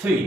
3,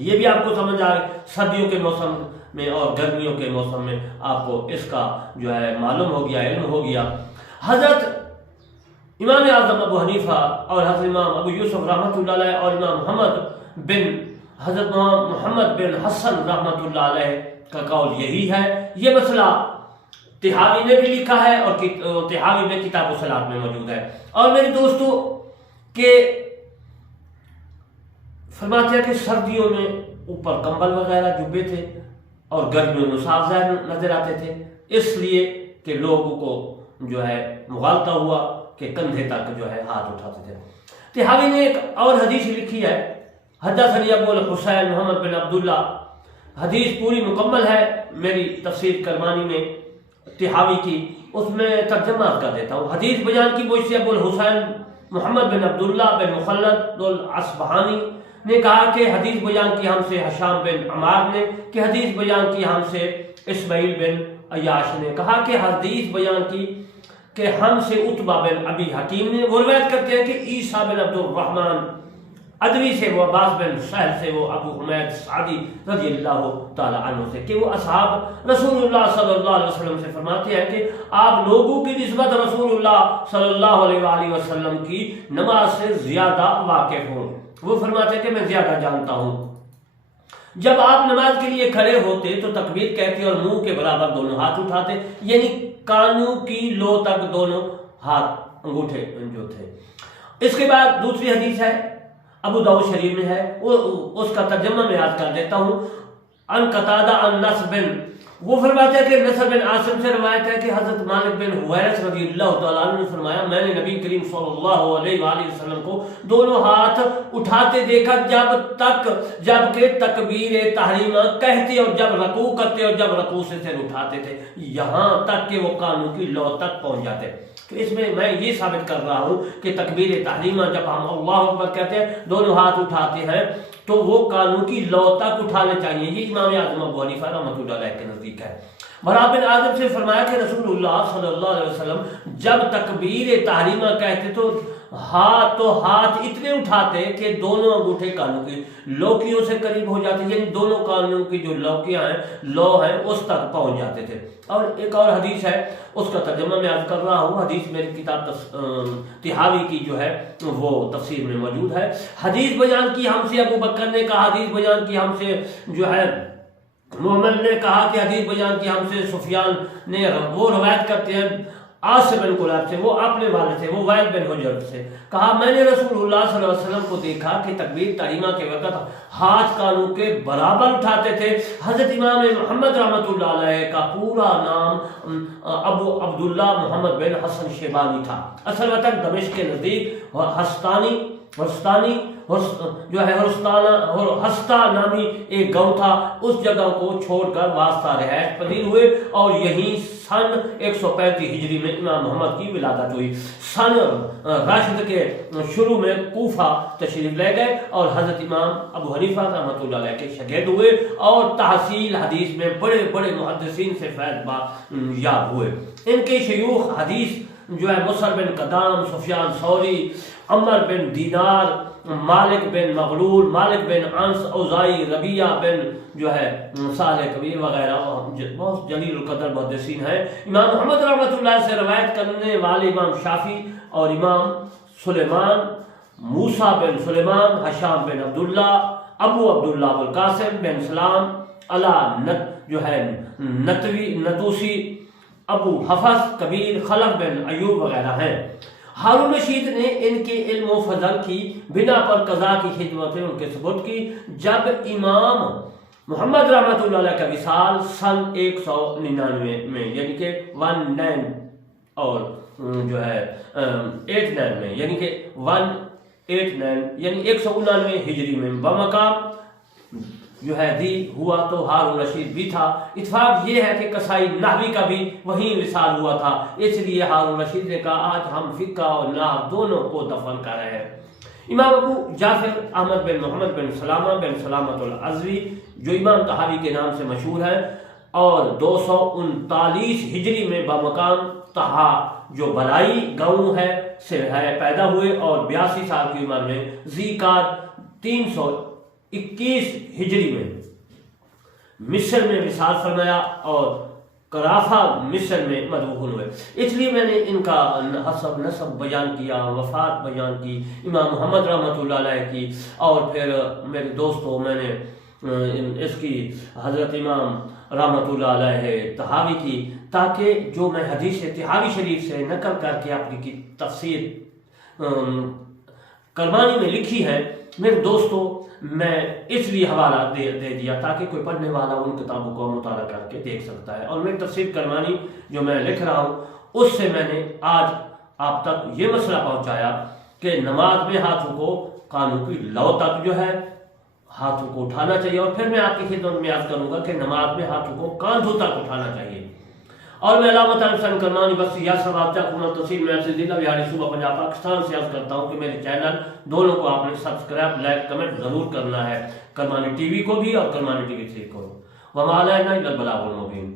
یہ بھی آپ کو سمجھ آئے سردیوں کے موسم میں اور گرمیوں کے موسم میں آپ کو اس کا جو ہے معلوم ہو گیا، علم ہو گیا۔ حضرت امام اعظم ابو حنیفہ اور حضرت امام ابو یوسف رحمۃ اللہ علیہ اور امام حضرت محمد بن حسن رحمۃ اللہ علیہ کا قول یہی ہے۔ یہ مسئلہ طحاوی نے بھی لکھا ہے اور طحاوی میں کتاب الصلاۃ میں موجود ہے۔ اور میرے دوستو کہ فرماتے ہیں کہ سردیوں میں اوپر کمبل وغیرہ جبے تھے اور گرمیوں میں صاف ظاہر نظر آتے تھے، اس لیے کہ لوگوں کو جو ہے مغالطہ ہوا کہ کندھے تک جو ہے ہاتھ اٹھاتے تھے۔ طحاوی نے ایک اور حدیث لکھی ہے، حدثنی ابو الحسین محمد بن عبداللہ، حدیث پوری مکمل ہے میری تفسیر کرمانی میں طحاوی کی، اس میں ترجمہ کر دیتا ہوں۔ حدیث بیان کی مجھ سے ابو الحسین محمد بن عبداللہ بن مخلد الاصبہانی نے کہا کہ حدیث بیان کی ہم سے حشام بن عمار نے، کہ حدیث بیان کی ہم سے اسماعیل بن عیاش نے، کہا کہ حدیث بیان کی کہ ہم سے عتبہ بن ابی حکیم نے۔ وہ روایت کرتے ہیں کہ عیسیٰ بن عبد الرحمن ادوی سے، وہ عباس بن سہل سے، وہ ابو حمید سعدی رضی اللہ تعالی عنہ سے، کہ وہ اصحاب رسول اللہ صلی اللہ علیہ وسلم سے فرماتے ہیں کہ آپ لوگوں کی نسبت رسول اللہ صلی اللہ علیہ وآلہ وسلم کی نماز سے زیادہ واقف ہوں۔ وہ فرماتے ہیں کہ میں زیادہ جانتا ہوں۔ جب آپ نماز کے لیے کھڑے ہوتے تو تکبیر کہتے اور منہ کے برابر دونوں ہاتھ اٹھاتے، یعنی کانوں کی لو تک دونوں ہاتھ انگوٹھے جو تھے۔ اس کے بعد دوسری حدیث ہے، ابو داؤد شریف میں ہے، اس کا ترجمہ میں یاد کر دیتا ہوں۔ ان قتادہ ان نصر بن، وہ فرماتے ہیں کہ نصر بن عاصم سے روایت ہے کہ حضرت مالک بن حویرث رضی اللہ تعالیٰ عنہ نے فرمایا میں نے نبی کریم صلی اللہ علیہ وآلہ وسلم کو دونوں ہاتھ اٹھاتے دیکھا جب کہ تکبیر تحریمہ کہتے اور جب رکوع کرتے اور جب رکوع سے سر اٹھاتے تھے، یہاں تک کہ وہ کانوں کی لو تک پہنچ جاتے۔ تو اس میں یہ ثابت کر رہا ہوں کہ تکبیر تحریمہ جب ہم اللہ اکبر کہتے ہیں دونوں ہاتھ اٹھاتے ہیں تو وہ کانوں کی لو تک اٹھانے چاہیے۔ یہ امام اعظم ابو حنیفہ رحمۃ اللہ علیہ کے نزدیک ہے۔ برا بن عازب سے فرمایا کہ رسول اللہ صلی اللہ علیہ وسلم جب تکبیر تحریمہ کہتے تو ہاتھ اتنے اٹھاتے کہ دونوں انگوٹھے کانوں کی لوکیوں سے قریب ہو جاتے، یعنی دونوں کانوں کی جو لوکیاں ہیں، لو ہیں، اس تک پہنچ جاتے تھے۔ اور ایک اور حدیث ہے، اس کا ترجمہ میں عرض کر رہا ہوں، حدیث میری کتاب طحاوی کی جو ہے وہ تفسیر میں موجود ہے۔ حدیث بیان کی ہم سے ابو بکر نے کہا، حدیث بیان کی ہم سے جو ہے محمد نے کہا، کہ حدیث بیان کی ہم سے سفیان نے، وہ روایت کرتے ہیں عاصم بن کلاب سے، وہ اپنے والد سے، وہ وائل بن حجر سے، کہا میں نے رسول اللہ صلی اللہ علیہ وسلم کو دیکھا کہ تکبیر تحریمہ کے وقت ہاتھ کانوں کے برابر اٹھاتے تھے۔ حضرت امام محمد رحمۃ اللہ علیہ کا پورا نام ابو عبداللہ محمد بن حسن شیبانی تھا۔ اصل وطن دمشق کے نزدیک ہستانی جو ہے ہستا نامی ایک گاؤں تھا، اس جگہ کو چھوڑ کر واسطہ رہائش پذیر ہوئے اور یہیں سن 135 ہجری میں امام محمد کی ولادت ہوئی۔ سن راشد کے شروع میں کوفہ تشریف لے گئے اور حضرت امام ابو حنیفہ رحمۃ اللہ علیہ کے شاگرد ہوئے اور تحصیل حدیث میں بڑے بڑے محدثین سے فیض یاب ہوئے۔ ان کے شیوخ حدیث جو ہے مصعب بن قدام، سفیان ثوری، عمر بن دینار، مالک بن مغلول، مالک بن انس، اوزائی، ربیعہ بن جو ہے صالح کبیر وغیرہ بہت جلیل القدر محدثین ہیں۔ امام محمد رحمۃ اللہ سے روایت کرنے والے امام شافعی اور امام سلیمان، موسیٰ بن سلیمان، حشام بن عبداللہ، ابو عبداللہ ابوالقاسم بن سلام، جو ہے نتوسی، ابو حفص کبیر، خلف بن ایوب وغیرہ ہیں۔ ہارون رشید نے ان کے علم و فضل کی بنا پر قضا کی خدمت ان کے ثبوت کی۔ جب امام محمد رحمۃ اللہ علیہ کا وصال سن 199 میں، یعنی کہ 19 اور جو ہے 89 میں، یعنی کہ 189 یعنی 199 ہجری میں بمقام جو ہے دی ہوا تو ہارون رشید بھی تھا۔ اتفاق یہ ہے کہ قصائی نحوی کا بھی وہیں وصال ہوا تھا، اس لیے ہارون رشید نے کہا آج ہم فقہ اور نحو دونوں کو دفن کر رہے ہیں۔ امام ابو جعفر احمد بن محمد بن سلامہ بن سلامت العزوی جو امام طحاوی کے نام سے مشہور ہے اور 239 ہجری میں بمقام طحا جو بلائی گاؤں ہے سے پیدا ہوئے اور 82 سال کی عمر میں ذی قعدہ 21 ہجری میں مصر میں وصال فرمایا اور کرافہ مصر میں مدفون ہوئے۔ اس لیے میں نے ان کا حسب نسب بیان کیا، وفات بیان کی، امام محمد رحمۃ اللہ علیہ کی، اور پھر میرے دوستوں میں نے اس کی حضرت امام رحمۃ اللہ علیہ تحاوی کی، تاکہ جو میں حدیث تحاوی شریف سے نقل کر کے اپنی کی تفسیر کرمانی میں لکھی ہے، میرے دوستوں میں اس لیے حوالہ دے دیا تاکہ کوئی پڑھنے والا ان کتابوں کو مطالعہ کر کے دیکھ سکتا ہے۔ اور میری تفسیر کرمانی جو میں لکھ رہا ہوں اس سے میں نے آج آپ تک یہ مسئلہ پہنچایا کہ نماز میں ہاتھوں کو کانوں کی لو تک جو ہے ہاتھوں کو اٹھانا چاہیے، اور پھر میں آپ کی خدمت میں عرض کروں گا کہ نماز میں ہاتھوں کو کاندھوں تک اٹھانا چاہیے۔ اور میں علامہ طارق حسین کرمانی بخشی یا سواب حکومت تحصیل میں سے ضلع بہاری صوبہ پنجاب پاکستان سے عرض کرتا ہوں کہ میرے چینل دونوں کو آپ نے سبسکرائب، لائک، کمنٹ ضرور کرنا ہے، کرمانی ٹی وی کو بھی اور کرمانی ٹی وی 3 کو۔ وما علینا الا البلاغ المبین۔